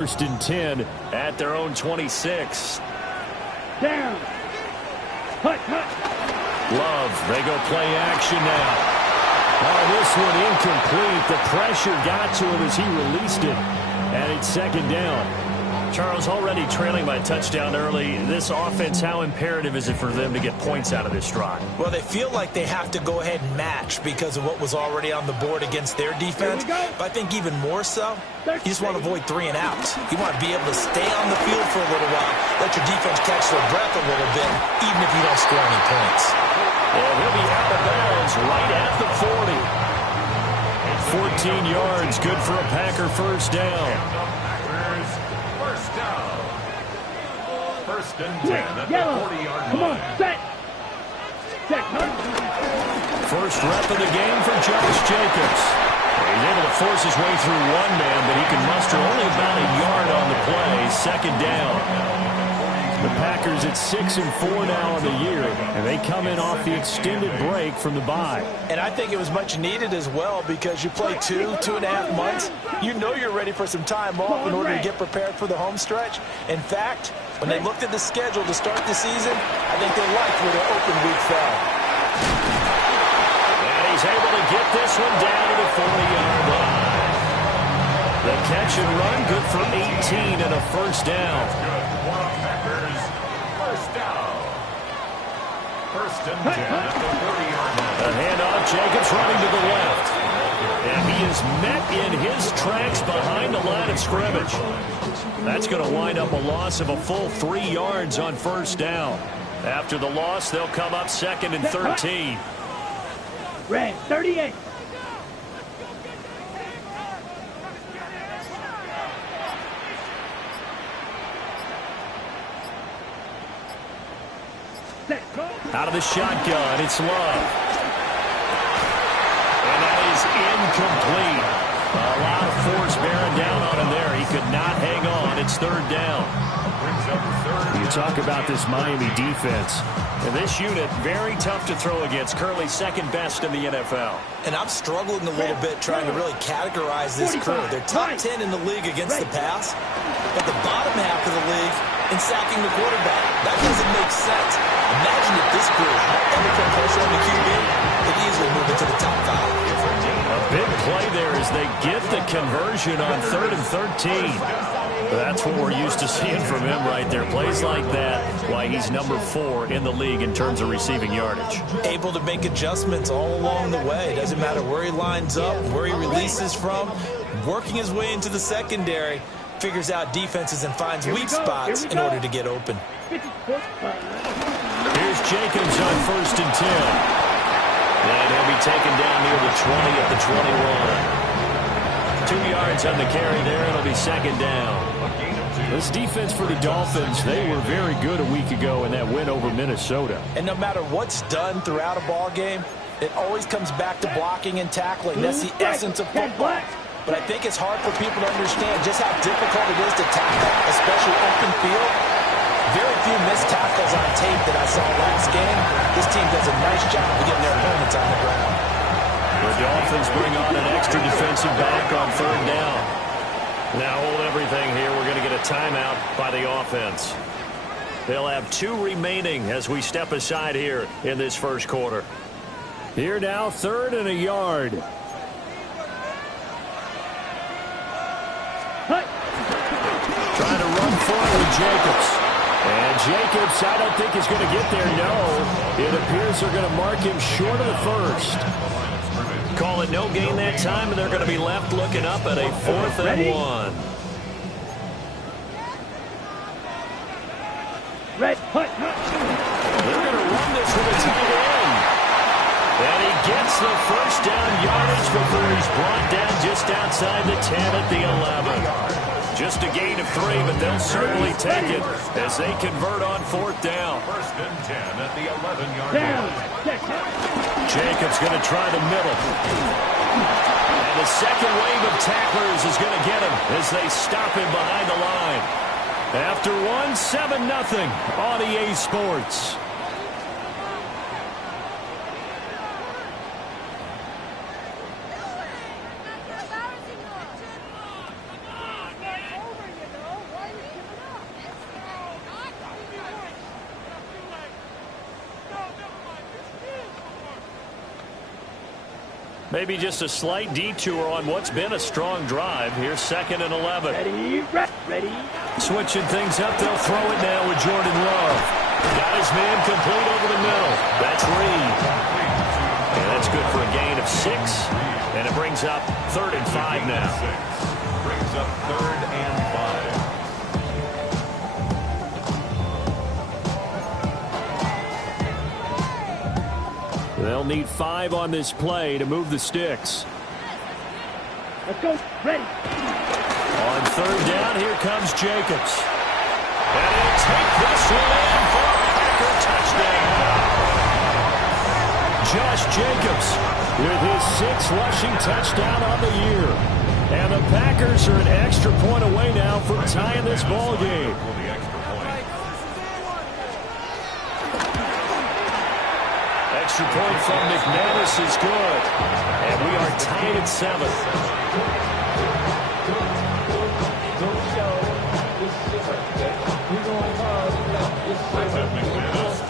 First and 10 at their own 26. Down. Love, they go play action now. Oh, this one incomplete. The pressure got to him as he released it. And it's second down. Charles, already trailing by a touchdown early. This offense, how imperative is it for them to get points out of this drive? Well, they feel like they have to go ahead and match because of what was already on the board against their defense. But I think even more so, you just want to avoid 3 and outs. You want to be able to stay on the field for a little while, let your defense catch their breath a little bit, even if you don't score any points. And he'll be out of bounds right at the 40. 14 yards, good for a Packer first down. First and 10 at the 40-yard line. Come on, set. First rep of the game for Josh Jacobs. He's able to force his way through one man, but he can muster only about a yard on the play. Second down. The Packers at 6-4 now in the year, and they come in off the extended break from the bye. And I think it was much needed as well because you play 2.5 months. You know you're ready for some time off in order to get prepared for the home stretch. In fact, when they looked at the schedule to start the season, I think they liked where their open week fell. And he's able to get this one down to the 40-yard line. The catch and run, good for 18 and a first down. First and 10 at the 40-yard line. The handoff, Jacobs running to the left. And he is met in his tracks behind the line of scrimmage. That's going to wind up a loss of a full 3 yards on first down. After the loss, they'll come up second and 13. Red, 38. Out of the shotgun, it's Love. And that is incomplete. A lot of force bearing down on him there. He could not hang on. It's third down. You talk about this Miami defense. And this unit, very tough to throw against. Currently second best in the NFL. And I'm struggling a little bit trying to really categorize this crew. They're top 10 in the league against the pass, but the bottom half of the league in sacking the quarterback. That doesn't make sense. Imagine if this group ever put pressure on the QB, they'd easily move into the top 5. A big play there as they get the conversion on 3rd and 13. That's what we're used to seeing from him right there. Plays like that, why he's number 4 in the league in terms of receiving yardage. Able to make adjustments all along the way. Doesn't matter where he lines up, where he releases from. Working his way into the secondary, figures out defenses and finds weak spots in order to get open. Here's Jacobs on 1st and 10. And he'll be taken down near the 20 at the 21. 2 yards on the carry there. It'll be second down. This defense for the Dolphins, they were very good a week ago in that win over Minnesota. And no matter what's done throughout a ball game, it always comes back to blocking and tackling. That's the essence of football. But I think it's hard for people to understand just how difficult it is to tackle, especially open field. Very few missed tackles on tape that I saw last game. This team does a nice job of getting their opponents on the ground. The Dolphins bring on an extra defensive back on 3rd down. Now hold everything here. We're going to get a timeout by the offense. They'll have 2 remaining as we step aside here in this first quarter. Here now, 3rd and a yard. Trying to run forward, Jacobs. And Jacobs, I don't think is going to get there. No, it appears they're going to mark him short of the first. Call it no gain that time, and they're going to be left looking up at a 4th and 1. Red, They're going to run this with a tight end. And he gets the first down yardage before he's brought down just outside the 10 at the 11. Just a gain of 3, but they'll certainly take it as they convert on 4th down. First and 10 at the 11-yard line. Jacobs going to try the middle. And the second wave of tacklers is going to get him as they stop him behind the line. After 7-0 on EA Sports. Maybe just a slight detour on what's been a strong drive. Here's 2nd and 11. Ready. Switching things up, they'll throw it now with Jordan Love. Got his man complete over the middle. That's Reed. And that's good for a gain of 6. And it brings up 3rd and 5 now. Brings up 3rd and 5. They'll need 5 on this play to move the sticks. Let's go. Ready. On 3rd down, here comes Jacobs. And he'll take this one in for a Packer touchdown. Josh Jacobs with his 6th rushing touchdown on the year. And the Packers are an extra point away now from tying this ball game. Extra point from McManus is good. And we are tied at 7.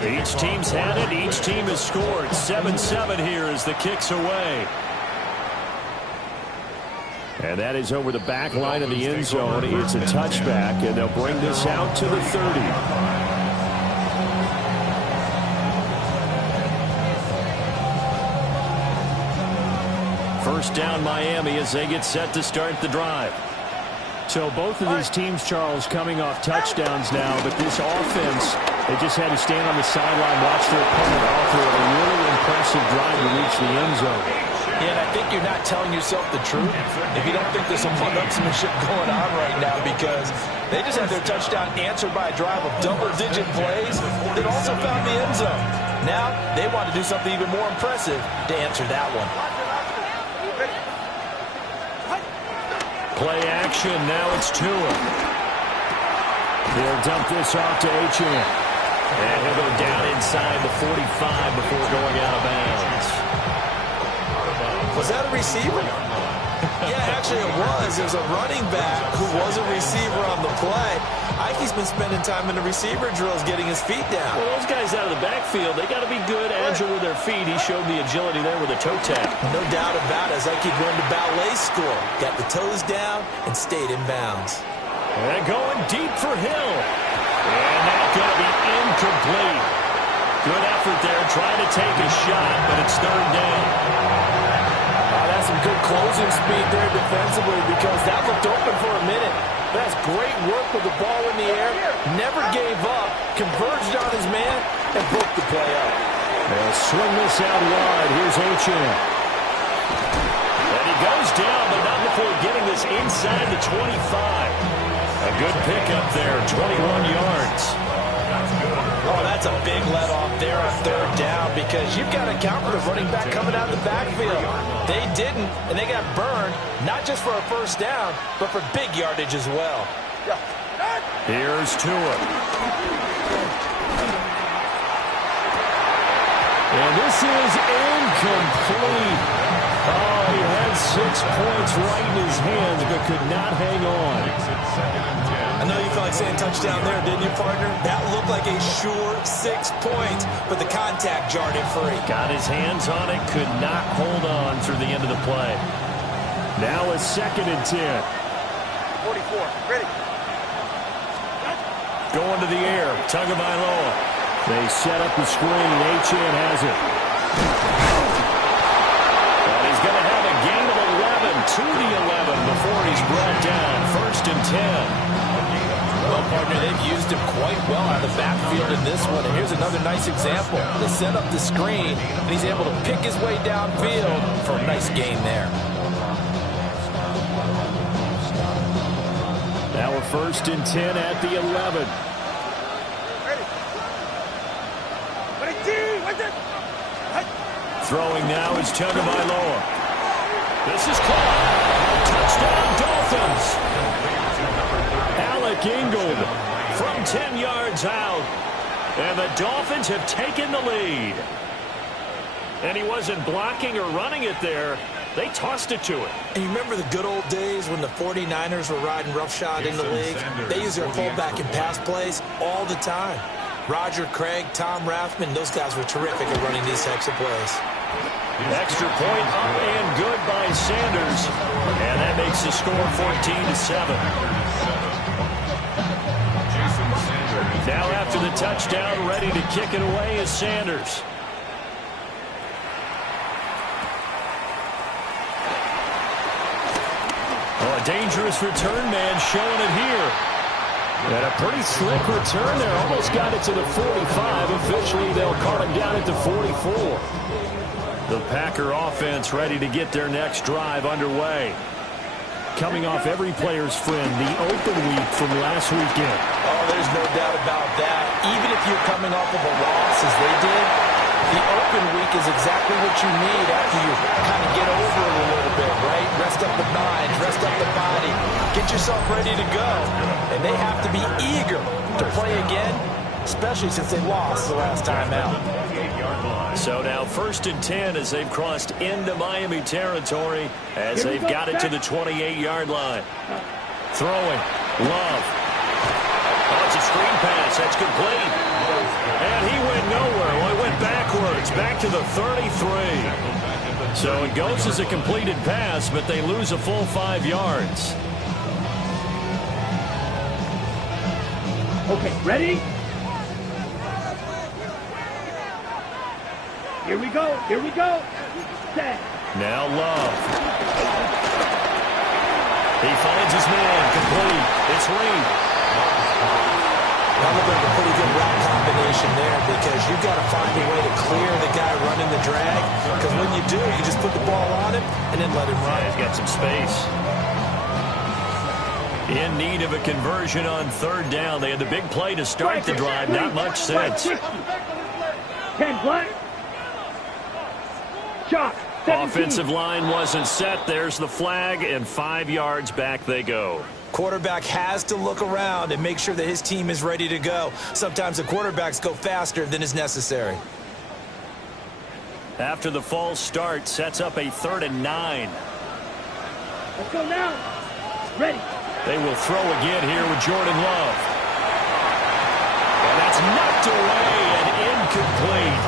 Each team's had it. Each team has scored. 7-7 here as the kick's away. And that is over the back line of the end zone. It's a touchback, and they'll bring this out to the 30. First down Miami as they get set to start the drive. So both of these teams, Charles, coming off touchdowns now, but this offense, they just had to stand on the sideline, watch their opponent offer a really impressive drive to reach the end zone. Yeah, and I think you're not telling yourself the truth if you don't think there's some one-upsmanship going on right now, because they just had their touchdown answered by a drive of double-digit plays that also found the end zone. Now they want to do something even more impressive to answer that one. Play action, now it's Tua. He'll dump this off to Achane. And he'll go down inside the 45 before going out of bounds. Was that a receiver? Yeah, actually it was. It was a running back who was a receiver on the play. Ikey's been spending time in the receiver drills getting his feet down. Well, those guys out of the backfield, they got to be good, agile with their feet. He showed the agility there with a toe tap. No doubt about it. As Ikey going to ballet school. Got the toes down and stayed in bounds. And going deep for Hill. And that's going to be incomplete. Good effort there, trying to take a shot, but it's 3rd down. That's some good closing speed there defensively, because that looked open for a minute. That's great work with the ball in the air. Never gave up, converged on his man, and broke the play up. They'll swing this out wide. Here's Achane. And he goes down, but not before getting this inside the 25. A good pickup there, 21 yards. Oh, that's a big let-off there on 3rd down, because you've got to count for the running back coming out of the backfield. They didn't, and they got burned, not just for a 1st down, but for big yardage as well. Here's Tua. And this is incomplete. Oh, he had 6 points right in his hands, but could not hang on. I know you felt like saying touchdown there, didn't you, partner? That looked like a sure 6 points, but the contact jarred him free. Got his hands on it, could not hold on through the end of the play. Now a 2nd and 10. 44. Ready. Going to the air, Tagovailoa. They set up the screen. Achane has it. And he's going to have a gain of 11 to the 11 before he's brought down. 1st and 10. Well, partner, they've used him quite well out of the backfield in this one. And here's another nice example. They set up the screen, and he's able to pick his way downfield for a nice gain there. Now a 1st and 10 at the 11. Throwing now is Tagovailoa. This is caught. Touchdown, Dolphins. Alec Ingold from 10 yards out. And the Dolphins have taken the lead. And he wasn't blocking or running it there. They tossed it to him. And you remember the good old days when the 49ers were riding roughshod in the league? They used their fullback in pass plays all the time. Roger Craig, Tom Rathman, those guys were terrific at running these types of plays. Extra point up and good by Sanders. And that makes the score 14-7. Now after the touchdown, ready to kick it away is Sanders. Oh, a dangerous return man showing it here. And a pretty slick return there. Almost got it to the 45. Officially, they'll call him down at the 44. The Packer offense ready to get their next drive underway. Coming off every player's friend, the open week from last weekend. Oh, there's no doubt about that. Even if you're coming off of a loss as they did, the open week is exactly what you need after you kind of get over it a little bit, right? Rest up the mind, rest up the body, get yourself ready to go. And they have to be eager to play again, especially since they lost the last time out. So now 1st and 10 as they've crossed into Miami territory as they've got it to the 28-yard line. Throwing. Love. Oh, it's a screen pass. That's complete. And he went nowhere. Well, he went backwards. Back to the 33. So it goes as a completed pass, but they lose a full 5 yards. Okay, ready? Here we go. Here we go. Set. Now Love. He finds his man. Complete. It's Reed. That looked like a pretty good route combination there because you've got to find a way to clear the guy running the drag. Because when you do, you just put the ball on him and then let him run. He's got some space. In need of a conversion on 3rd down. They had the big play to start the drive. Not much since. 10 black. Shot. 17. Offensive line wasn't set. There's the flag, and 5 yards back they go. Quarterback has to look around and make sure that his team is ready to go. Sometimes the quarterbacks go faster than is necessary. After the false start, sets up a 3rd and 9. Let's go now. Ready. They will throw again here with Jordan Love. And that's knocked away and incomplete.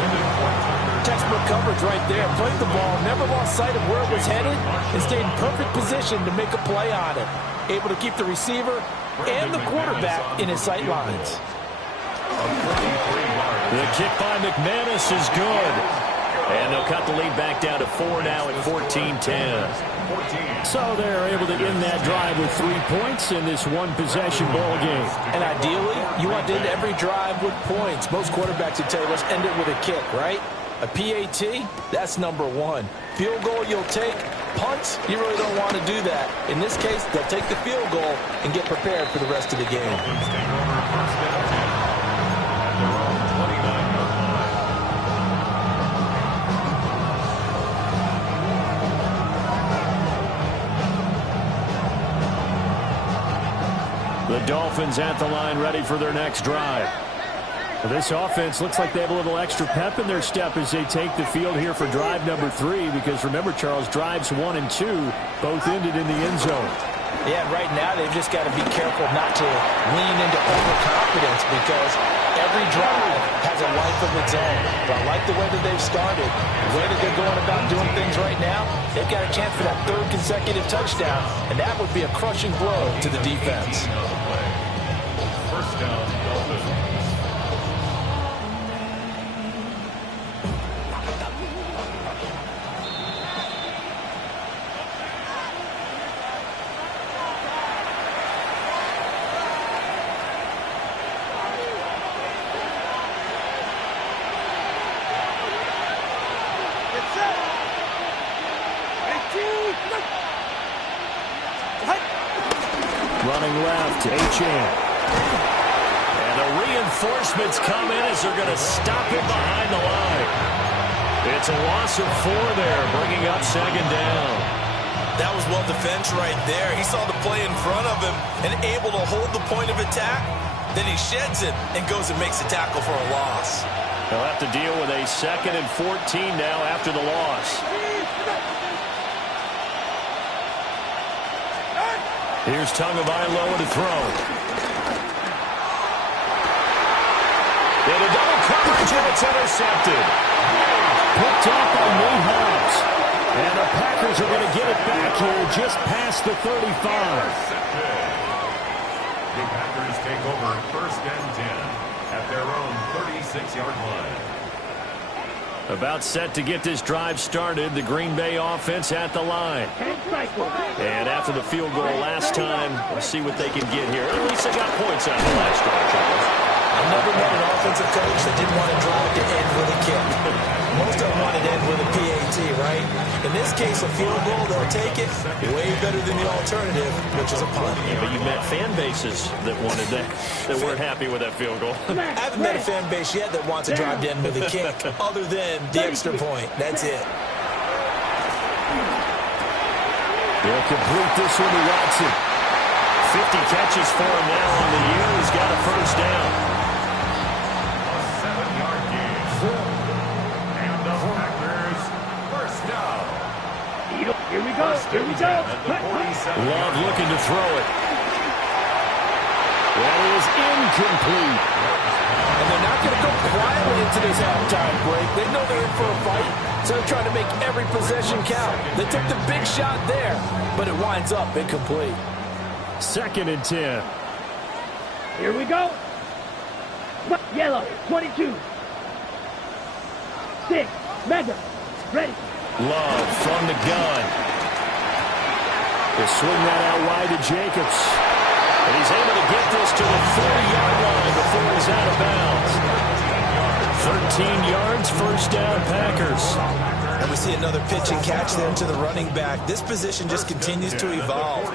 Textbook coverage right there. Played the ball, never lost sight of where it was headed, and stayed in perfect position to make a play on it. Able to keep the receiver and the quarterback in his sight lines. The kick by McManus is good. And they'll cut the lead back down to 4 now at 14-10. So they're able to end that drive with 3 points in this one-possession ball game. And ideally, you want to end every drive with points. Most quarterbacks would tell you, let's end it with a kick, right? A PAT, that's number 1. Field goal you'll take. Punts, you really don't want to do that. In this case, they'll take the field goal and get prepared for the rest of the game. The Dolphins at the line ready for their next drive. Well, this offense looks like they have a little extra pep in their step as they take the field here for drive number 3 because remember, Charles, drives 1 and 2 both ended in the end zone. Yeah, right now they've just got to be careful not to lean into overconfidence because every drive has a life of its own. But I like the way that they've started, the way that they're going about doing things right now. They've got a chance for that 3rd consecutive touchdown, and that would be a crushing blow to the defense. 1st down, Dolphins. Running left, Achane. And the reinforcements come in as they're going to stop him behind the line. It's a loss of 4 there, bringing up 2nd down. That was well defense right there. He saw the play in front of him and able to hold the point of attack. Then he sheds it and goes and makes a tackle for a loss. They'll have to deal with a 2nd and 14 now after the loss. Here's Tagovailoa to throw. Into double coverage, and it's intercepted. picked off by Nate Hobbs. And the Packers are going to get it back here just past the 35. The Packers take over 1st and 10 at their own 36-yard line. About set to get this drive started. The Green Bay offense at the line. And after the field goal last time, we'll see what they can get here. At least they got points out of the last drive, Charles. I've never met an offensive coach that didn't want to drive to end with a kick. Most of them want to end with a PAT, right? In this case, a field goal, they'll take it. Way better than the alternative, which is a punt. Yeah, but you met fan bases that wanted that weren't happy with that field goal. I haven't met a fan base yet that wants to drive to end with a kick, other than the extra point. That's it. They'll complete this one to Watson. 50 catches for him now on the year. He's got a first down. A 7-yard gain. And the Packers first down. Here we go. Here we go. Love looking to throw it. That is incomplete. And they're not going to go quietly into this halftime break. They know they're in for a fight, so they're trying to make every possession count. They took the big shot there, but it winds up incomplete. 2nd and 10. Here we go. Yellow, 22. 6. Mega. Ready. Love from the gun. They swing that out wide to Jacobs. And he's able to get this to the 40-yard line before he's out of bounds. 13 yards, first down, Packers. And we see another pitch and catch there to the running back. This position just continues to evolve.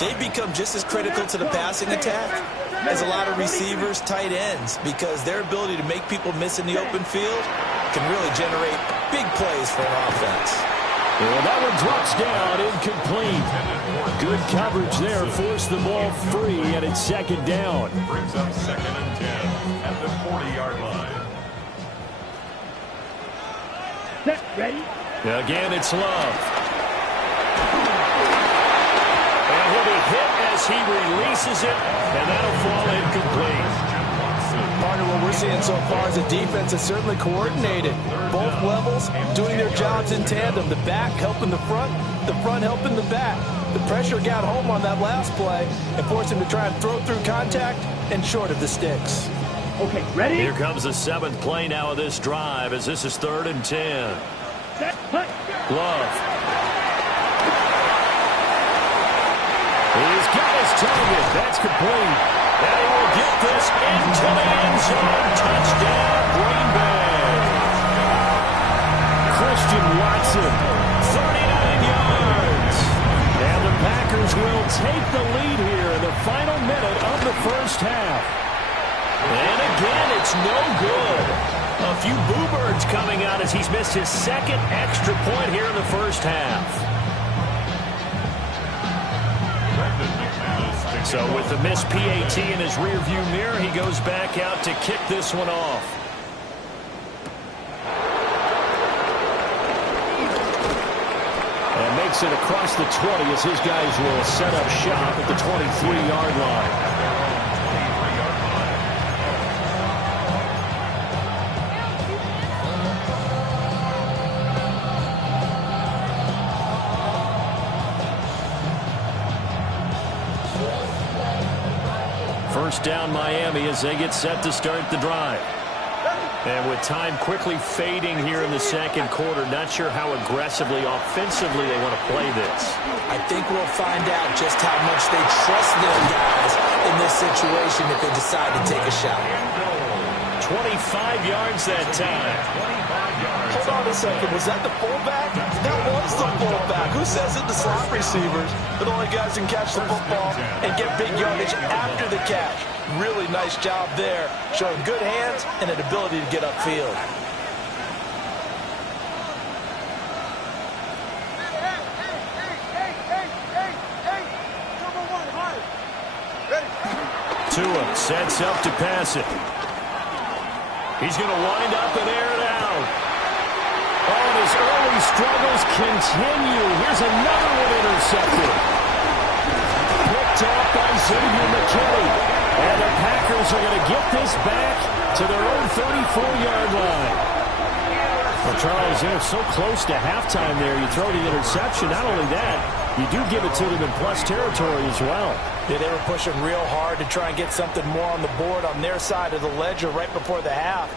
They become just as critical to the passing attack as a lot of receivers, tight ends, because their ability to make people miss in the open field can really generate big plays for an offense. Well, that one drops down, incomplete. Good coverage there, forced the ball free, and it's 2nd down. Brings up 2nd and 10 at the 40-yard line. Set. Ready. Again, it's Love. And he'll be hit as he releases it, and that'll fall incomplete. Partner, what we're seeing so far is the defense is certainly coordinated. Both levels doing their jobs in tandem. The back helping the front helping the back. The pressure got home on that last play and forced him to try and throw through contact and short of the sticks. Okay, ready? Here comes the 7th play now of this drive as this is 3rd and 10. Set. Punt. Love. He's got his target. That's complete. And he will get this into the end zone. Touchdown, Green Bay. Christian Watson, 39 yards. And the Packers will take the lead here in the final minute of the first half. And again, it's no good. A few boo birds coming out as he's missed his 2nd extra point here in the first half. So with the missed PAT in his rearview mirror, he goes back out to kick this one off. And makes it across the 20 as his guys will set up shop at the 23-yard line. First down Miami as they get set to start the drive. And with time quickly fading here in the 2nd quarter, not sure how aggressively, offensively they want to play this. I think we'll find out just how much they trust their guys in this situation if they decide to take a shot. 25 yards that time. Hold on a second. Was that the fullback? That was the fullback. Who says it? The slot receivers. But only guys can catch the football and get big yardage after the catch. Really nice job there, showing good hands and an ability to get upfield. Tua sets up to pass it. He's going to wind up and air it out. Oh, and his early struggles continue. Here's another one intercepted. Picked off by Xavier McKinney. And the Packers are going to get this back to their own 34-yard line. Well, Charles, they're so close to halftime there. You throw the interception. Not only that, you do give it to them in plus territory as well. Yeah, they were pushing real hard to try and get something more on the board on their side of the ledger right before the half.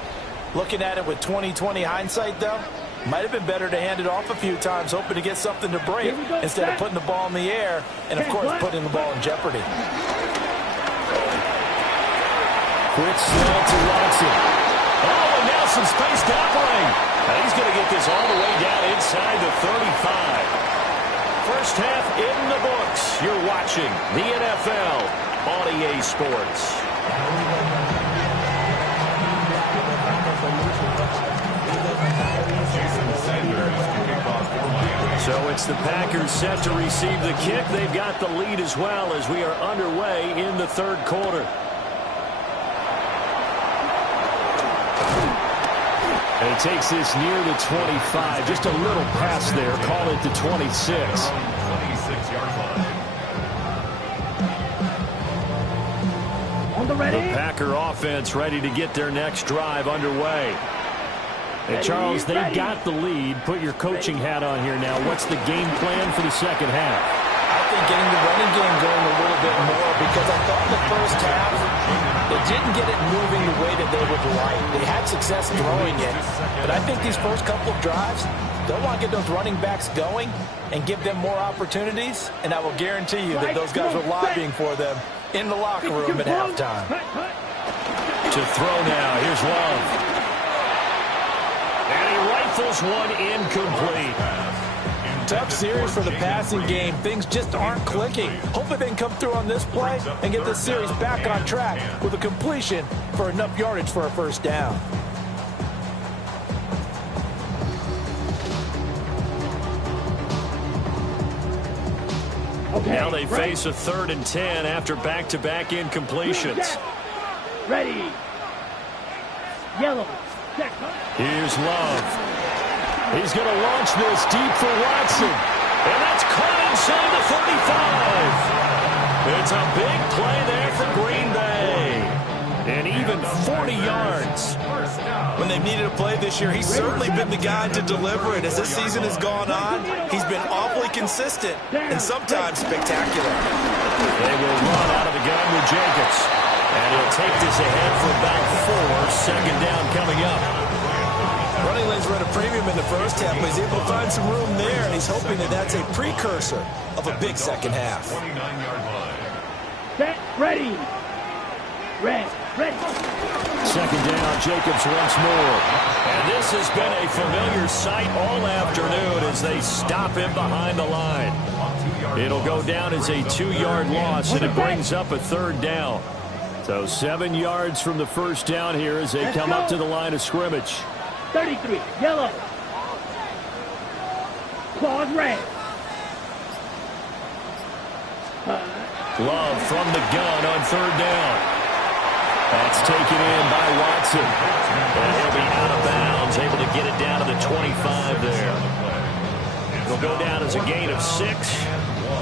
Looking at it with 20/20 hindsight, though, might have been better to hand it off a few times, hoping to get something to break instead of putting the ball in the air and, of course, putting the ball in jeopardy. Quick snap to Watson. Oh, and now some space to operate. Now he's going to get this all the way down inside the 35. First half in the books. You're watching the NFL on EA Sports. So it's the Packers set to receive the kick. They've got the lead as well as we are underway in the third quarter. And he takes this near the 25. Just a little pass there. Call it the 26. 26-yard line. On the ready. The Packer offense ready to get their next drive underway. And Charles, they got the lead. Put your coaching hat on here now. What's the game plan for the second half? I think getting the running game going a little bit more, because I thought in the first half they didn't get it moving the way that they would like. They had success throwing it, but I think these first couple of drives, they'll want to get those running backs going and give them more opportunities, and I will guarantee you that those guys were lobbying for them in the locker room at halftime. To throw now. Here's Love. And he rifles one incomplete. Tough series for the passing game. Things just aren't clicking. Hopefully they can come through on this play and get this series back on track with a completion for enough yardage for a first down. Okay, Now they face a 3rd and 10 after back-to-back incompletions. Ready. Yellow. Set. Here's Love. He's going to launch this deep for Watson. And that's caught inside the 35. It's a big play there for Green Bay. And even 40 yards. When they've needed a play this year, he's certainly been the guy to deliver it. As this season has gone on, he's been awfully consistent and sometimes spectacular. They will run out of the gun with Jacobs. And he'll take this ahead for about 4. Second down coming up. Running lanes were at a premium in the first half, but he's able to find some room there, and he's hoping that that's a precursor of a big second half. 29-yard line. Set. Ready. Red. Ready. Second down, Jacobs once more. And this has been a familiar sight all afternoon as they stop him behind the line. It'll go down as a 2-yard loss, and it brings up a 3rd down. So 7 yards from the first down here as they come up to the line of scrimmage. 33. Yellow. Claws red. Love from the gun on 3rd down. That's taken in by Watson. And he'll be out of bounds, able to get it down to the 25 there. It'll go down as a gain of 6.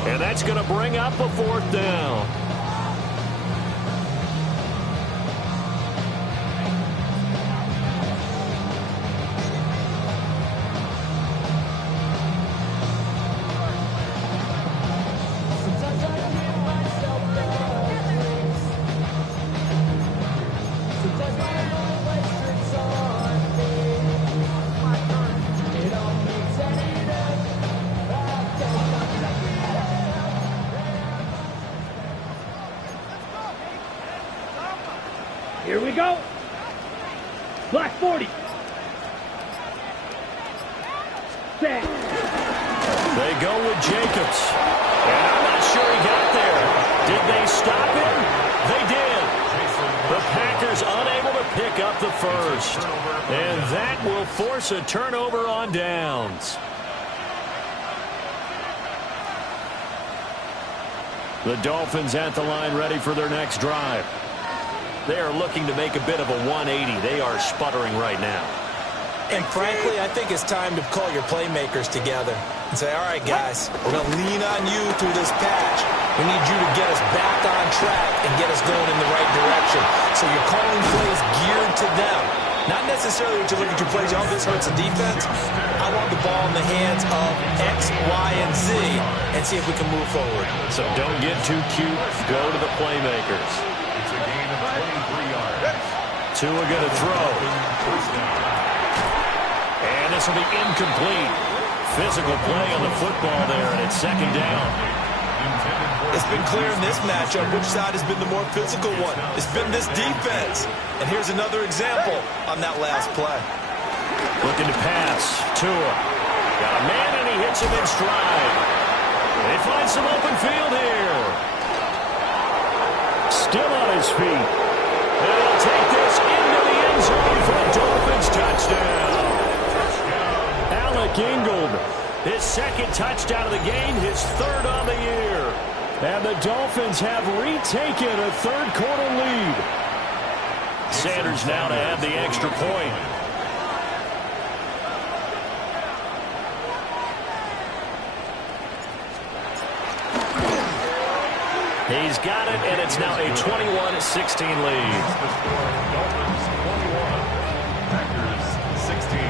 And that's going to bring up a 4th down. Here we go. Black 40. Set. They go with Jacobs. And I'm not sure he got there. Did they stop him? They did. The Packers unable to pick up the first. And that will force a turnover on downs. The Dolphins at the line ready for their next drive. They are looking to make a bit of a 180. They are sputtering right now. And frankly, I think it's time to call your playmakers together and say, all right, guys, we're going to lean on you through this patch. We need you to get us back on track and get us going in the right direction. So you're calling plays geared to them. Not necessarily what you look at your plays, oh, this hurts the defense. I want the ball in the hands of X, Y, and Z and see if we can move forward. So don't get too cute. Go to the playmakers. It's a gain of 23 yards. Tua going to throw. First down. And this will be incomplete. Physical play on the football there, and it's second down. It's been clear in this matchup which side has been the more physical one. It's been this defense. And here's another example on that last play. Looking to pass. Tua. Got a man, and he hits him in stride. They find some open field here. Still on his feet. And he'll take this into the end zone for a Dolphins touchdown. Alec Ingold, his second touchdown of the game, his third on the year. And the Dolphins have retaken a third-quarter lead. Sanders now to add the extra point. He's got it, and it's now a 21-16 lead. The score, Dolphins 21, Packers 16.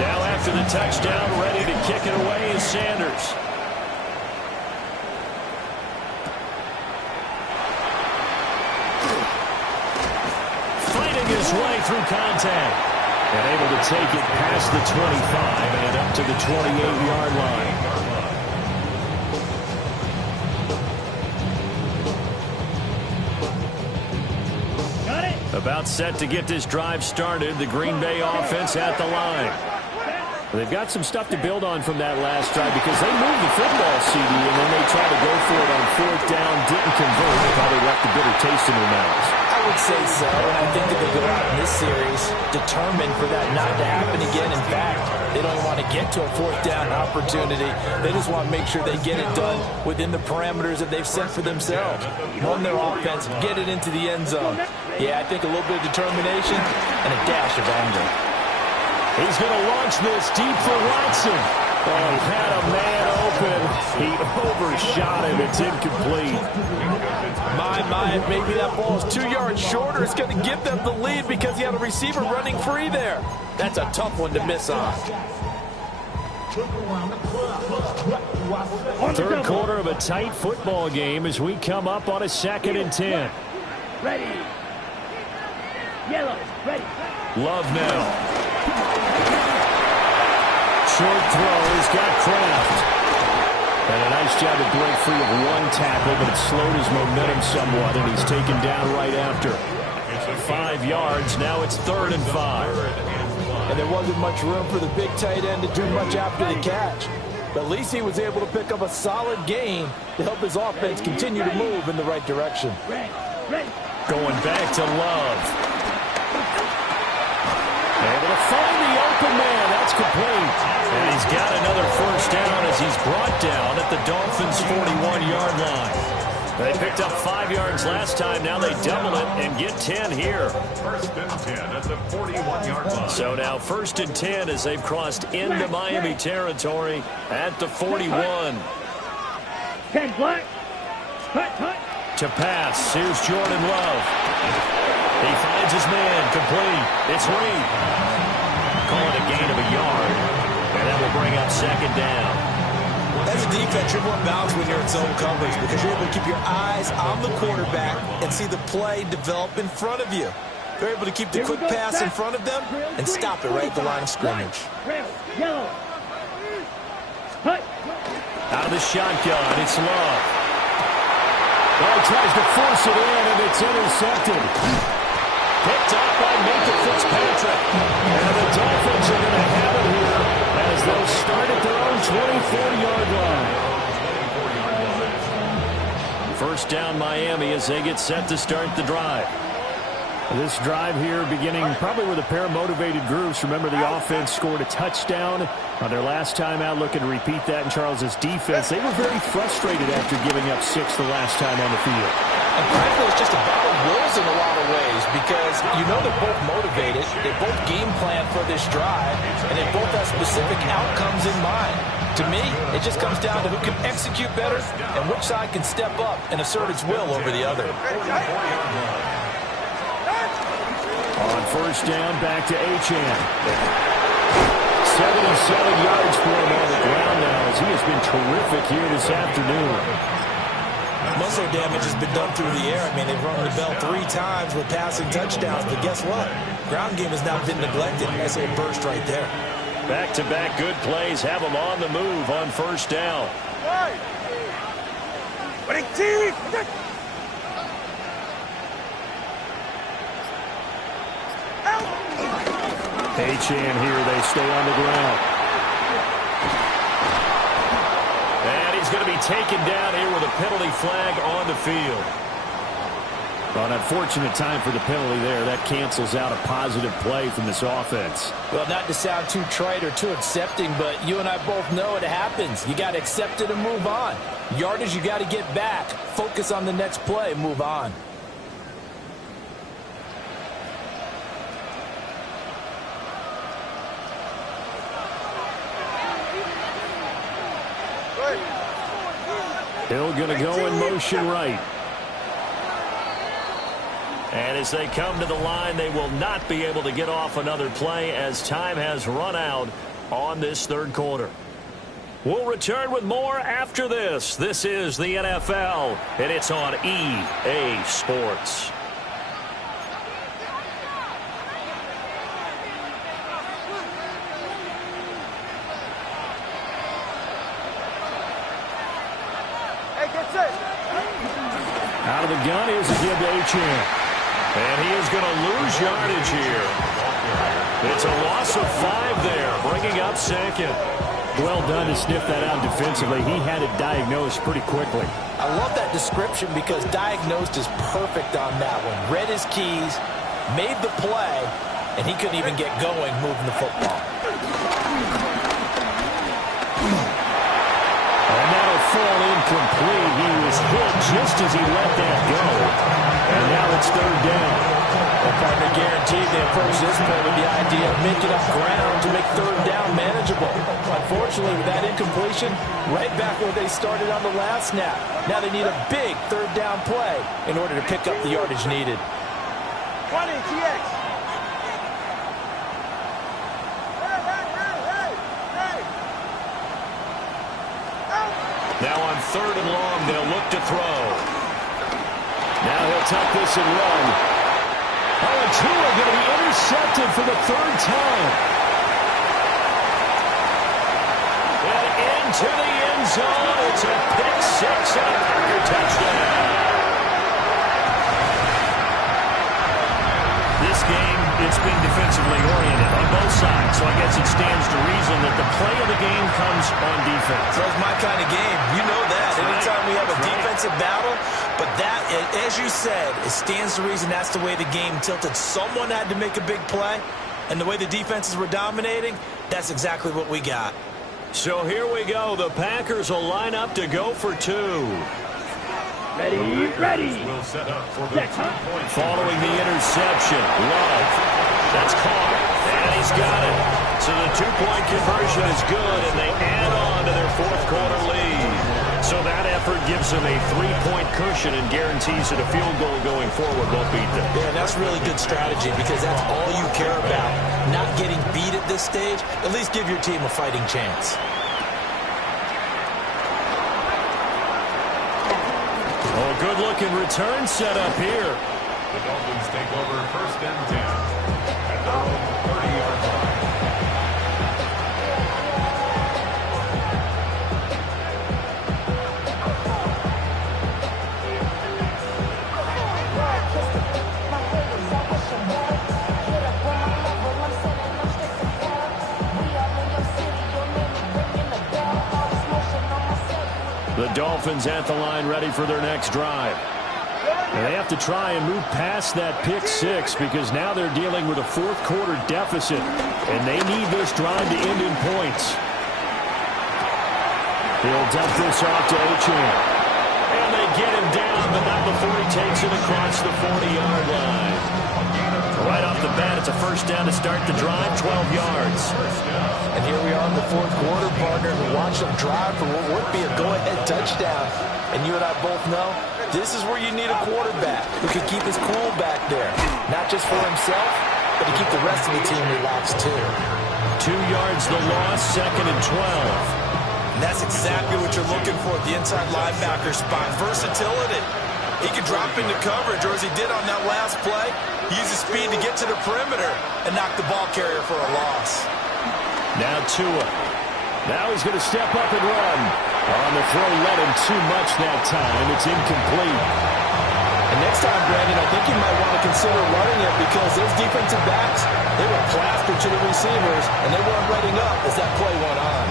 Now after the touchdown, ready to kick it away is Sanders. Fighting his way through contact. And able to take it past the 25 and up to the 28-yard line. About set to get this drive started. The Green Bay offense at the line. They've got some stuff to build on from that last drive because they moved the football, CD, and then they tried to go for it on fourth down, didn't convert. They probably left a bitter taste in their mouths. I would say so, and I think that they go out in this series determined for that not to happen again. In fact, they don't even want to get to a fourth down opportunity. They just want to make sure they get it done within the parameters that they've set for themselves. Run their offense, get it into the end zone. Yeah, I think a little bit of determination and a dash of anger. He's going to launch this deep for Watson. Oh, had a man open. He overshot him. It's incomplete. My, maybe that ball is 2 yards shorter. It's going to give them the lead because he had a receiver running free there. That's a tough one to miss on. Third quarter of a tight football game as we come up on a 2nd and 10. Ready. Yellow. Ready. Love now. Short throw. He's got Kraft. And a nice job to break free of one tackle, but it slowed his momentum somewhat, and he's taken down right after. 5 yards. Now it's 3rd and 5. And there wasn't much room for the big tight end to do much after the catch. But at least he was able to pick up a solid gain to help his offense continue to move in the right direction. Going back to Love. Able to find the open man. That's complete. And he's got another first down as he's brought down at the Dolphins' 41-yard line. They picked up 5 yards last time. Now they double it and get 10 here. 1st and 10 at the 41-yard line. So now 1st and 10 as they've crossed into Miami territory at the 41. 10 black. Hut. To pass. Here's Jordan Love. He finds his man. Complete. It's Reed. Call it a gain of a yard. And that will bring up 2nd down. As a defense, you're more balanced when you're in zone coverage because you're able to keep your eyes on the quarterback and see the play develop in front of you. You're able to keep the quick pass in front of them and stop it right at the line of scrimmage. Yellow. Hut. Out of the shotgun, it's Love. Well, he tries to force it in, and it's intercepted. Picked up by Minkah Fitzpatrick. And the Dolphins are going to have it here as they'll start at their own 24-yard line. First down Miami as they get set to start the drive. This drive here beginning probably with a pair of motivated groups. Remember, the offense scored a touchdown on their last time out. Looking to repeat that in Charles's defense. They were very frustrated after giving up 6 the last time on the field. And frankly, it's just a battle of wills in a lot of ways because you know they're both motivated. They both game plan for this drive, and they both have specific outcomes in mind. To me, it just comes down to who can execute better and which side can step up and assert its will over the other. On first down, back to Achane. 77 yards for him on the ground now, as he has been terrific here this afternoon. Muscle damage has been done through the air. I mean, they've rung the bell 3 times with passing touchdowns, but guess what? Ground game has not been neglected. Nice little burst right there. Back-to-back good plays have him on the move on first down. Achane here, they stay on the ground. And he's going to be taken down here with a penalty flag on the field. Well, an unfortunate time for the penalty there. That cancels out a positive play from this offense. Well, not to sound too trite or too accepting, but you and I both know it happens. You got to accept it and move on. Yardage, you got to get back. Focus on the next play, move on. Hill going to go in motion right. And as they come to the line, they will not be able to get off another play as time has run out on this third quarter. We'll return with more after this. This is the NFL, and it's on EA Sports. Out of the gun, here's a give to Achane. And he is going to lose yardage here. It's a loss of 5 there, bringing up second. Well done to sniff that out defensively. He had it diagnosed pretty quickly. I love that description because diagnosed is perfect on that one. Read his keys, made the play, and he couldn't even get going moving the football. And that'll fall incomplete. He was hit just as he let that go. And now it's third down. Well, partner, guaranteed they approach this play with the idea of making up ground to make third down manageable. Unfortunately, with that incompletion, right back where they started on the last snap. Now they need a big third down play in order to pick up the yardage needed. 20, TX. Now on third and long, they'll look to throw. Now he'll tuck this and run. Oh, and Tua going to be intercepted for the third time. And into the end zone. It's a pick 6 and a Packer touchdown. This game, it's been defensively oriented on both sides, so I guess it stands to reason that the play of the game comes on defense. That's my kind of game. You know that. Anytime we have a defensive battle, but that, as you said, it stands to reason that's the way the game tilted. Someone had to make a big play, and the way the defenses were dominating, that's exactly what we got. So here we go. The Packers will line up to go for 2. Ready. Will set up for the 2-point Following the interception, Love. That's caught, and he's got it. So the 2-point conversion is good, and they add on to their fourth quarter lead. So that effort gives them a 3-point cushion and guarantees that a field goal going forward won't beat them. Yeah, that's really good strategy because that's all you care about. Not getting beat at this stage, at least give your team a fighting chance. Oh, good-looking return set up here. The Dolphins take over first and 10 at their own 30-yard line. The Dolphins at the line ready for their next drive. And they have to try and move past that pick 6 because now they're dealing with a fourth quarter deficit, and they need this drive to end in points. He'll dump this off to Achane. And they get him down, but not before he takes it across the 40-yard line. Right off the bat, it's a first down to start the drive, 12 yards. And here we are in the fourth quarter, partner, and watch them drive for what would be a go-ahead touchdown. And you and I both know this is where you need a quarterback who can keep his cool back there, not just for himself, but to keep the rest of the team relaxed too. 2 yards the loss, 2nd and 12. And that's exactly what you're looking for at the inside linebacker spot. Versatility. He can drop into coverage, or as he did on that last play, use his speed to get to the perimeter and knock the ball carrier for a loss. Now Tua. Now he's going to step up and run. On the throw, led him too much that time. It's incomplete. And next time, Brandon, I think you might want to consider running it because those defensive backs, they were plastered to the receivers, and they weren't letting up as that play went on.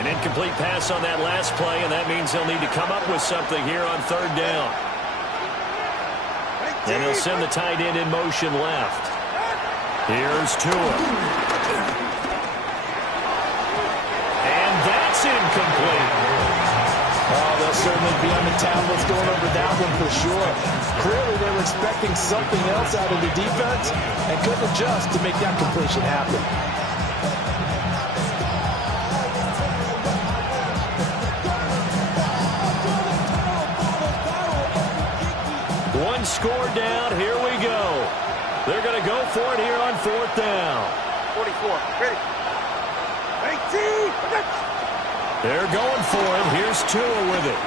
An incomplete pass on that last play, and that means they'll need to come up with something here on 3rd down. And he'll send the tight end in motion left. Here's Tua. And that's incomplete. Oh, they'll certainly be on the tablets going over that one for sure. Clearly, they were expecting something else out of the defense and couldn't adjust to make that completion happen. One score down. Here we go. They're going to go for it here on 4th down. 44. Ready. 18. They're going for it. Here's Tua with it.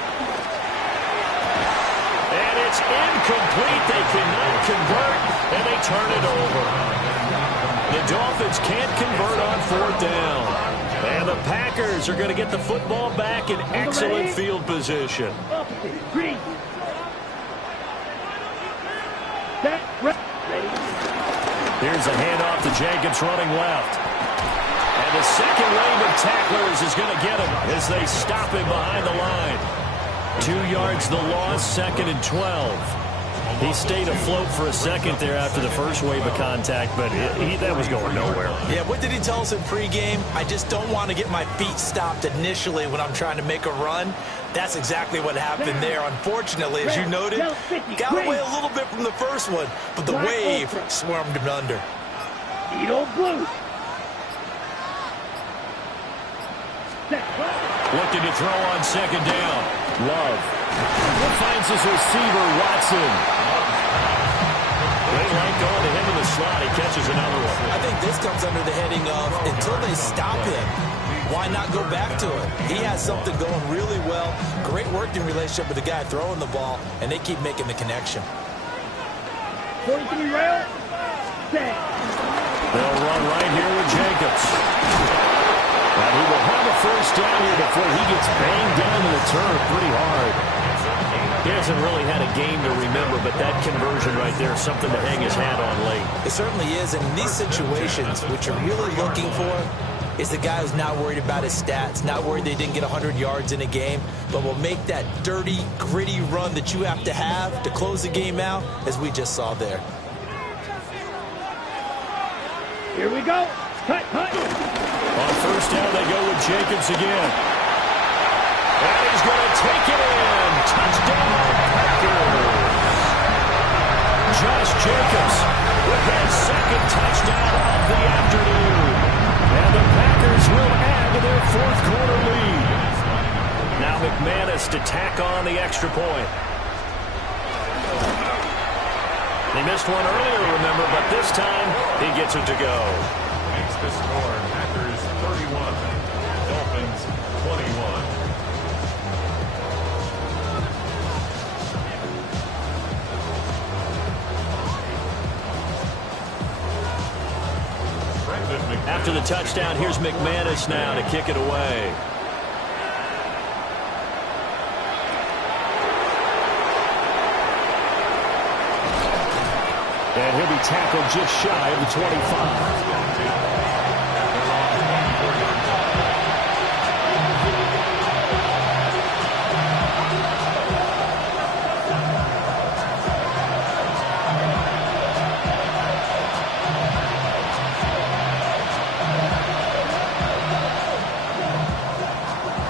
And it's incomplete. They cannot convert, and they turn it over. The Dolphins can't convert on 4th down. And the Packers are going to get the football back in excellent field position. Green. Set. Ready. Here's a handoff to Jacobs running left. And the second wave of tacklers is going to get him as they stop him behind the line. 2 yards the loss, 2nd and 12. He stayed afloat for a second there after the first wave of contact, but that was going nowhere. Yeah, what did he tell us in pregame? I just don't want to get my feet stopped initially when I'm trying to make a run. That's exactly what happened there. Unfortunately, as you noted, got away a little bit from the first one, but the wave swarmed him under. Edo blue. Looking to throw on 2nd down. Love. Finds his receiver, Watson. They like going to him in the slot. He catches another one. I think this comes under the heading of until they stop him, why not go back to it? He has something going really well. Great working relationship with the guy throwing the ball, and they keep making the connection. 43 rail. Set. They'll run right here with Jacobs. And he will have a first down here before he gets banged down to the turf pretty hard. He hasn't really had a game to remember, but that conversion right there is something to hang his hat on late. It certainly is, and in these situations, what you're really looking for is the guy who's not worried about his stats, not worried they didn't get 100 yards in a game, but will make that dirty, gritty run that you have to close the game out, as we just saw there. Here we go. Cut, cut. On first down, they go with Jacobs again. And he's going to take it in. Touchdown, Packers. Josh Jacobs with his 2nd touchdown of the afternoon. And the Packers will add to their 4th quarter lead. Now McManus to tack on the extra point. They missed one earlier, remember, but this time he gets it to go. Makes the score Packers 31, Dolphins 21. After the touchdown, here's McManus now to kick it away. And he'll be tackled just shy of the 25.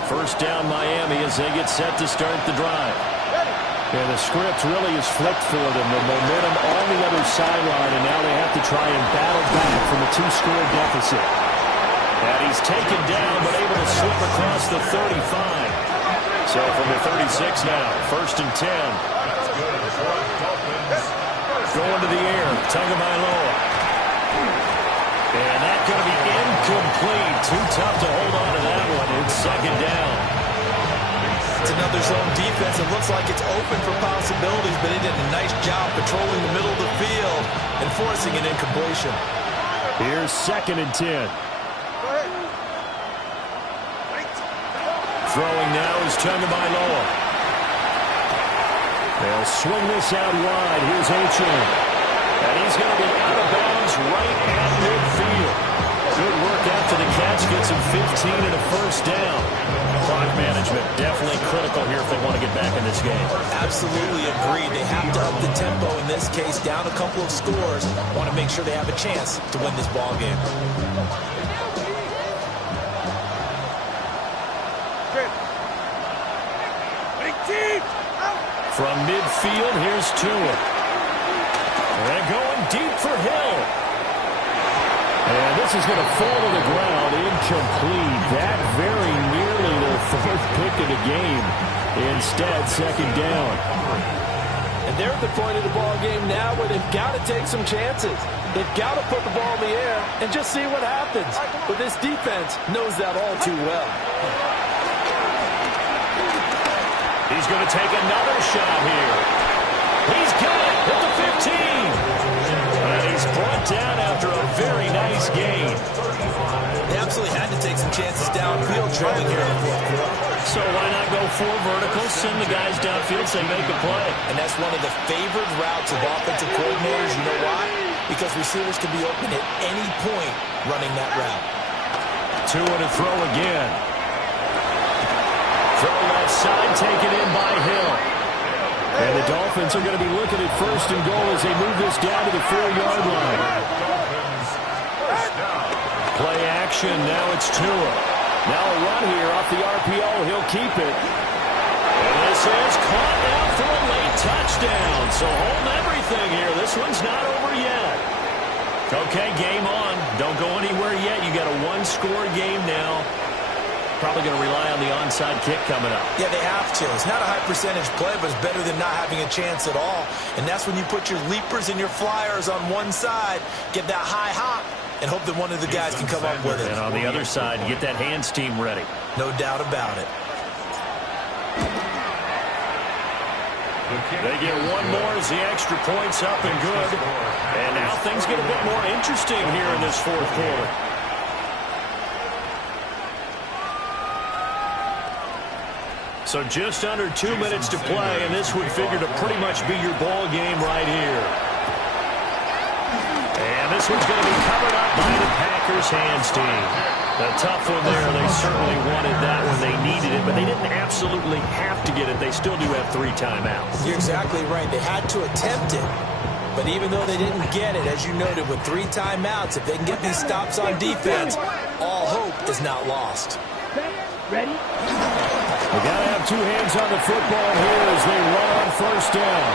First down Miami as they get set to start the drive. And the script really is flipped for them. The momentum on the other sideline, and now they have to try and battle back from a 2-score deficit. And he's taken down, but able to slip across the 35. So from the 36 now, 1st and 10. That's good for Dolphins Going to the air. Tagovailoa. And that's going to be incomplete. Too tough to hold on to that one. It's second down. It's another zone defense. It looks like it's open for possibilities, but he did a nice job patrolling the middle of the field and forcing an incompletion. Here's 2nd and 10. Throwing now is Tagovailoa. They'll swing this out wide. Here's Achane. And he's going to be out of bounds right at midfield. Good work after the catch. Gets him 15 and a first down. Clock management definitely critical here if they want to get back in this game. Absolutely agreed. They have to up the tempo in this case, down a couple of scores. Want to make sure they have a chance to win this ball game. From midfield, here's Tua. They're going deep for Hill. And this is going to fall to the ground. Incomplete. That very nearly their 4th pick of the game. Instead, 2nd down. And they're at the point of the ball game now where they've got to take some chances. They've got to put the ball in the air and just see what happens. But this defense knows that all too well. He's going to take another shot here. He's got it at the 15. And he's brought down after a very nice gain. They absolutely had to take some chances downfield trailing here in the 4th quarter. So why not go 4 verticals, send the guys downfield, say make a play. And that's one of the favored routes of offensive coordinators. You know why? Because receivers can be open at any point running that route. Tua to throw again. Throw left side, taken in by Hill. And the Dolphins are going to be looking at 1st and goal as they move this down to the 4-yard line. Play action, now it's Tua. Now a run here off the RPO, he'll keep it. And this is caught now for a late touchdown. So hold everything here, this one's not over yet. Okay, game on. Don't go anywhere yet, you got a 1-score game now. Probably going to rely on the onside kick coming up. Yeah, they have to. It's not a high percentage play, but it's better than not having a chance at all. And that's when you put your leapers and your flyers on one side, get that high hop, and hope that one of the guys can come up with it. And on the other side, get that hands team ready. No doubt about it. They get one more as the extra point's up and good. And now things get a bit more interesting here in this 4th quarter. So just under 2 minutes to play, and this would figure to pretty much be your ball game right here. And this one's going to be covered up by the Packers hands team. A tough one there. They certainly wanted that when they needed it, but they didn't absolutely have to get it. They still do have 3 timeouts. You're exactly right. They had to attempt it. But even though they didn't get it, as you noted, with 3 timeouts, if they can get these stops on defense, all hope is not lost. Ready? They got to have 2 hands on the football here as they run on 1st down.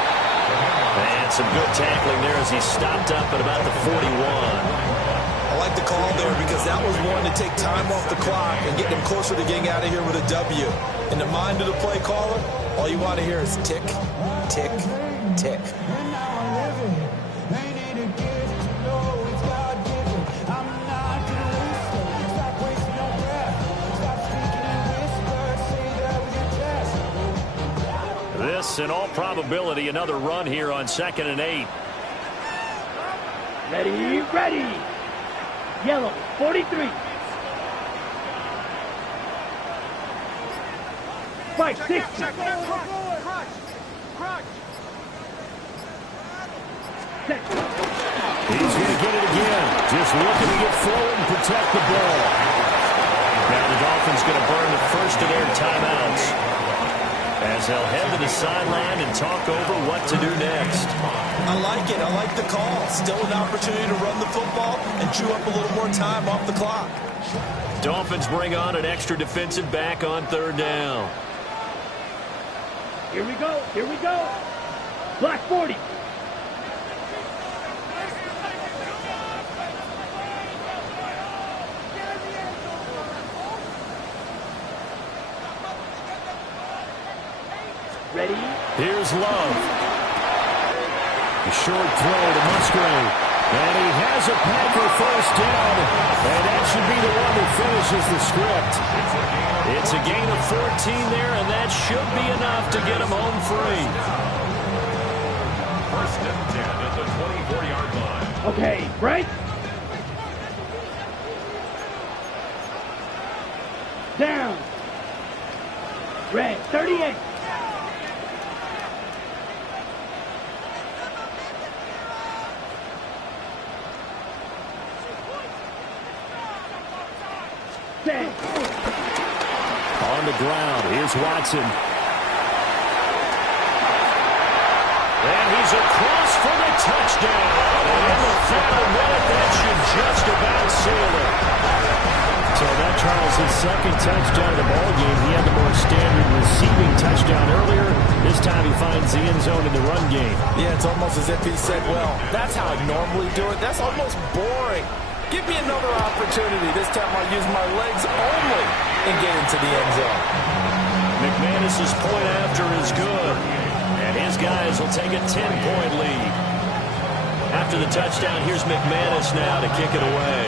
And some good tackling there as he stopped up at about the 41. I like the call there because that was one to take time off the clock and get them closer to getting out of here with a W. In the mind of the play caller, all you want to hear is tick, tick, tick. This, in all probability, another run here on 2nd and 8. Ready, ready. Yellow, 43. 560. He's going to get it again. Just looking to get forward and protect the ball. Now the Dolphins going to burn the first of their timeouts as they'll head to the sideline and talk over what to do next. I like it. I like the call. Still an opportunity to run the football and chew up a little more time off the clock. Dolphins bring on an extra defensive back on 3rd down. Here we go. Here we go. Black 40. Ready? Here's Love. Short throw to Musgrave. And he has a Packer first down. And that should be the one that finishes the script. It's a gain of 14 there, and that should be enough to get him home free. First and 10 at the 24-yard line. Okay, break. Down. Red, 38. Set. On the ground, here's Watson. And he's across for the touchdown. And in the final minute, that should just about seal it. So that, Charles, his second touchdown of the ballgame. He had the more standard receiving touchdown earlier. This time he finds the end zone in the run game. Yeah, it's almost as if he said, well, that's how I normally do it. That's almost boring. Give me another opportunity. This time I'll use my legs only and get into the end zone. McManus's point after is good. And his guys will take a 10-point lead. After the touchdown, here's McManus now to kick it away.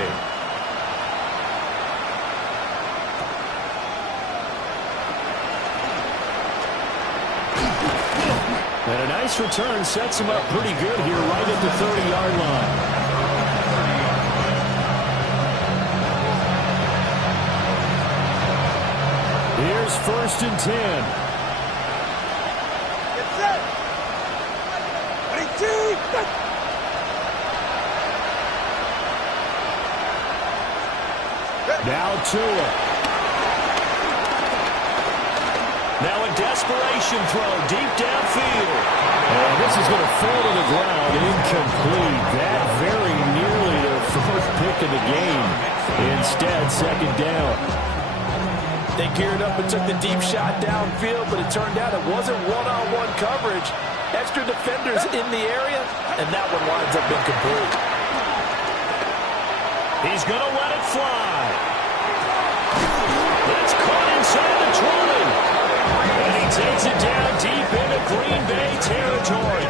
And a nice return sets him up pretty good here right at the 30-yard line. Here's first and 10. Get set. Ready, two, set. Now Tua. Now a desperation throw deep downfield. And this is going to fall to the ground. Incomplete. That very nearly their fourth pick of the game. Instead, second down. They geared up and took the deep shot downfield, but it turned out it wasn't one-on-one coverage. Extra defenders in the area, and that one winds up incomplete. He's going to let it fly. That's caught inside the 20. And he takes it down deep into Green Bay territory.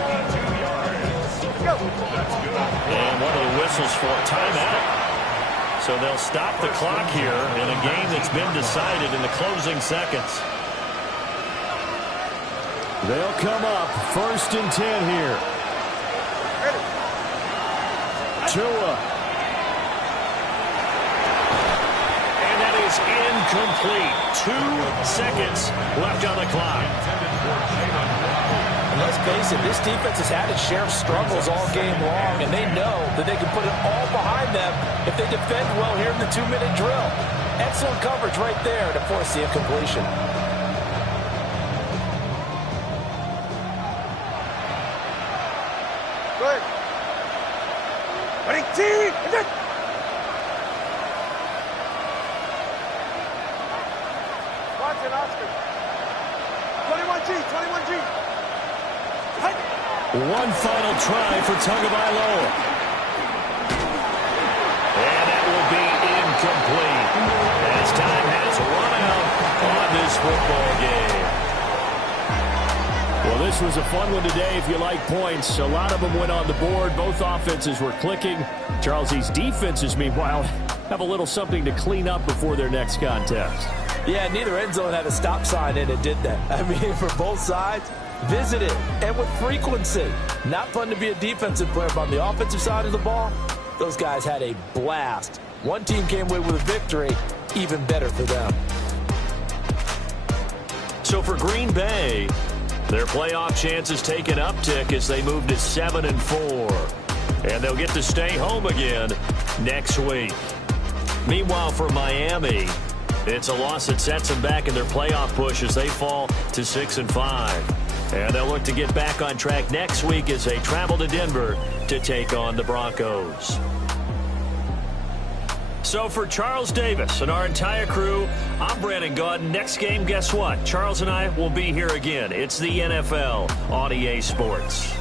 And what are the whistles for? Timeout. So they'll stop the clock here in a game that's been decided in the closing seconds. They'll come up first and 10 here. Tua. And that is incomplete. 2 seconds left on the clock. And let's face it, this defense has had its share of struggles all game long, and they know that they can put it all behind them if they defend well here in the 2-minute drill. Excellent coverage right there to force the incompletion. Good. Ready, team, and then. Watson, Oscar. 21G, 21G. One final try for Tagovailoa. And that will be incomplete as time has run out on this football game. Well, this was a fun one today if you like points. A lot of them went on the board. Both offenses were clicking. Charles, these defenses, meanwhile, have a little something to clean up before their next contest. Yeah, neither end zone had a stop sign in it, did they? I mean, for both sides, visited and with frequency. Not fun to be a defensive player, but on the offensive side of the ball, those guys had a blast. One team came away with a victory, even better for them. So for Green Bay, their playoff chances take an uptick as they move to 7-4. And they'll get to stay home again next week. Meanwhile, for Miami, it's a loss that sets them back in their playoff push as they fall to 6-5. And they'll look to get back on track next week as they travel to Denver to take on the Broncos. So for Charles Davis and our entire crew, I'm Brandon Gaudin. Next game, guess what? Charles and I will be here again. It's the NFL on EA Sports.